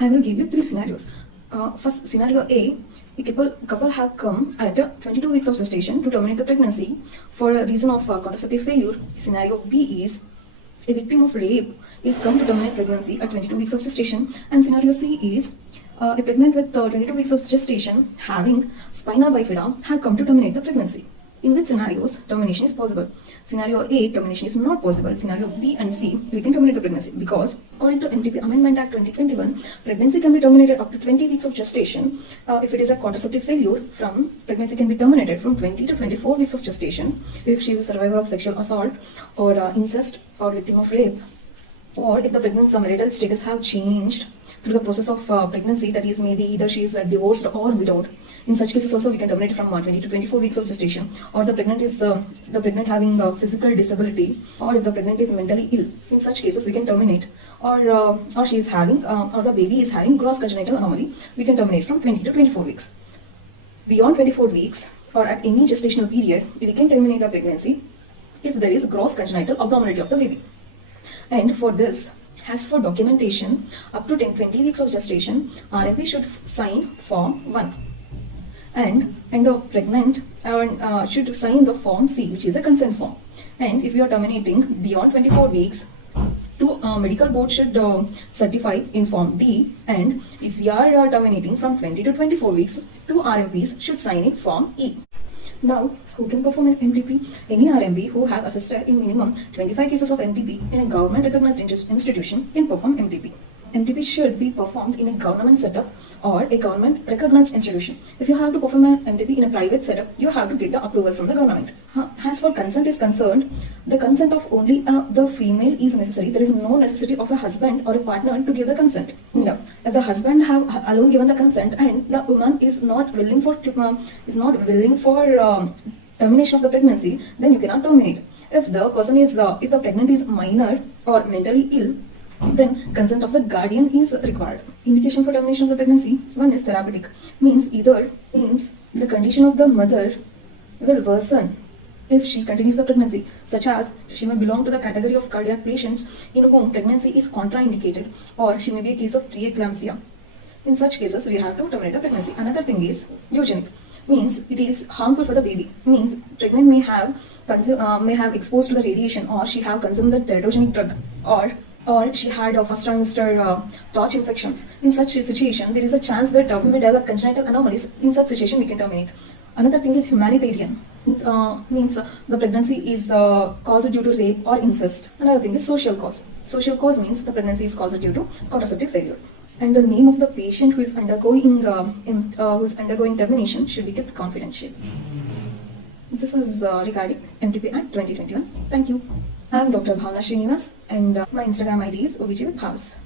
I will give you three scenarios. First, scenario A, a couple have come at 22 weeks of gestation to terminate the pregnancy for a reason of contraceptive failure. Scenario B is a victim of rape is come to terminate pregnancy at 22 weeks of gestation. And scenario C is a pregnant with 22 weeks of gestation having spina bifida have come to terminate the pregnancy. In which scenarios termination is possible? Scenario A, termination is not possible. Scenario B and C, we can terminate the pregnancy because according to MTP Amendment Act 2021, pregnancy can be terminated up to 20 weeks of gestation. If it is a contraceptive failure, pregnancy can be terminated from 20 to 24 weeks of gestation if she is a survivor of sexual assault or incest or victim of rape, or if the pregnant marital status have changed through the process of pregnancy, that is maybe either she is divorced or widowed. In such cases also we can terminate from 20 to 24 weeks of gestation, or the pregnant having a physical disability, or if the pregnant is mentally ill. In such cases we can terminate, or she is having or the baby is having gross congenital anomaly, we can terminate from 20 to 24 weeks. Beyond 24 weeks or at any gestational period, we can terminate the pregnancy if there is gross congenital abnormality of the baby. And for this, as for documentation, up to 20 weeks of gestation, RMP should sign Form 1. And the pregnant should sign the Form C, which is a consent form. And if you are terminating beyond 24 weeks, two medical board should certify in Form D. And if we are terminating from 20 to 24 weeks, two RMPs should sign in Form E. Now, who can perform an MTP? Any RMP who have assisted in minimum 25 cases of MTP in a government recognized institution can perform MTP. MTP should be performed in a government setup or a government recognized institution. If you have to perform an MTP in a private setup, you have to get the approval from the government. As for consent is concerned, the consent of only the female is necessary. There is no necessity of a husband or a partner to give the consent. No. If the husband have alone given the consent and the woman is not willing for termination of the pregnancy, then you cannot terminate. If the pregnant is minor or mentally ill, then consent of the guardian is required. Indication for termination of the pregnancy. One is therapeutic, means the condition of the mother will worsen if she continues the pregnancy, such as she may belong to the category of cardiac patients in whom pregnancy is contraindicated, or she may be a case of preeclampsia. In such cases, we have to terminate the pregnancy. Another thing is eugenic, means it is harmful for the baby, means pregnant may have exposed to the radiation, or she have consumed the teratogenic drug, or she had a first trimester torch infections. In such a situation, there is a chance that may develop congenital anomalies. In such situation, we can terminate. Another thing is humanitarian, means the pregnancy is caused due to rape or incest. Another thing is social cause. Social cause means the pregnancy is caused due to contraceptive failure. And the name of the patient who is undergoing termination should be kept confidential. This is regarding MTP Act 2021. Thank you. I am Dr. Bhavana Srinivas, and my Instagram ID is obj with Bhavs.